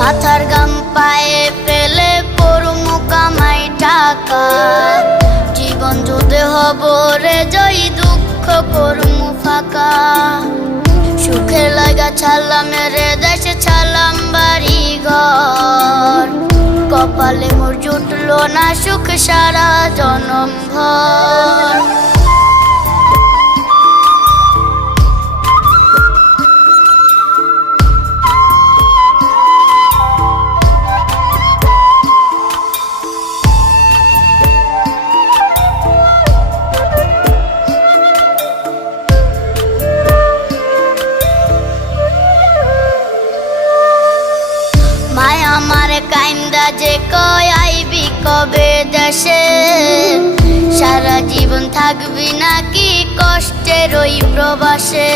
মাথার গাম পায়ে ফেলে পড়মু কামাই টাকা, জীবন যুদ্ধে হব রে জয়ী, দুঃখ করমু ফাঁকা। সুখের লাগা ছাড়লাম রে দেশে, ছাড়লাম বাড়ি ঘর, কপালে মোর জুটলো না সুখ সারা জনম ভর। মায় আমার কাইন্দা যে কয় আইবি কবে দেশে, সারা জীবন থাকবি নাকি কষ্টের ওই প্রবাসে।